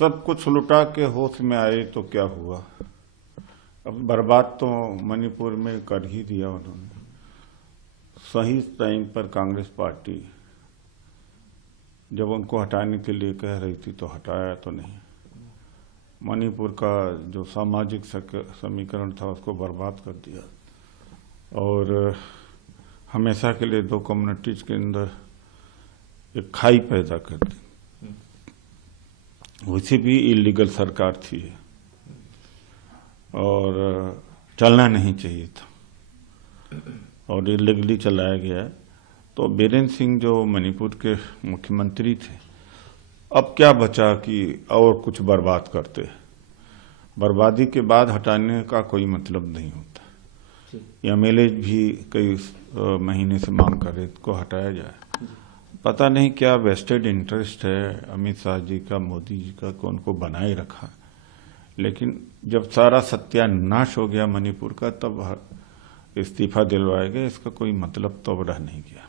सब कुछ लुटा के होश में आए तो क्या हुआ। अब बर्बाद तो मणिपुर में कर ही दिया उन्होंने। सही टाइम पर कांग्रेस पार्टी जब उनको हटाने के लिए कह रही थी तो हटाया तो नहीं। मणिपुर का जो सामाजिक समीकरण था उसको बर्बाद कर दिया और हमेशा के लिए दो कम्युनिटीज के अंदर एक खाई पैदा कर दी। वैसे भी इलीगल सरकार थी और चलना नहीं चाहिए था और इलीगली चलाया गया। तो बीरेन्द्र सिंह जो मणिपुर के मुख्यमंत्री थे, अब क्या बचा कि और कुछ बर्बाद करते। बर्बादी के बाद हटाने का कोई मतलब नहीं होता। एमएलए भी कई महीने से मांग कर रहे को हटाया जाए। पता नहीं क्या वेस्टेड इंटरेस्ट है अमित शाह जी का, मोदी जी का, को उनको बनाए रखा। लेकिन जब सारा सत्यानाश हो गया मणिपुर का तब इस्तीफा दिलवाया गया। इसका कोई मतलब तो अब रह नहीं गया।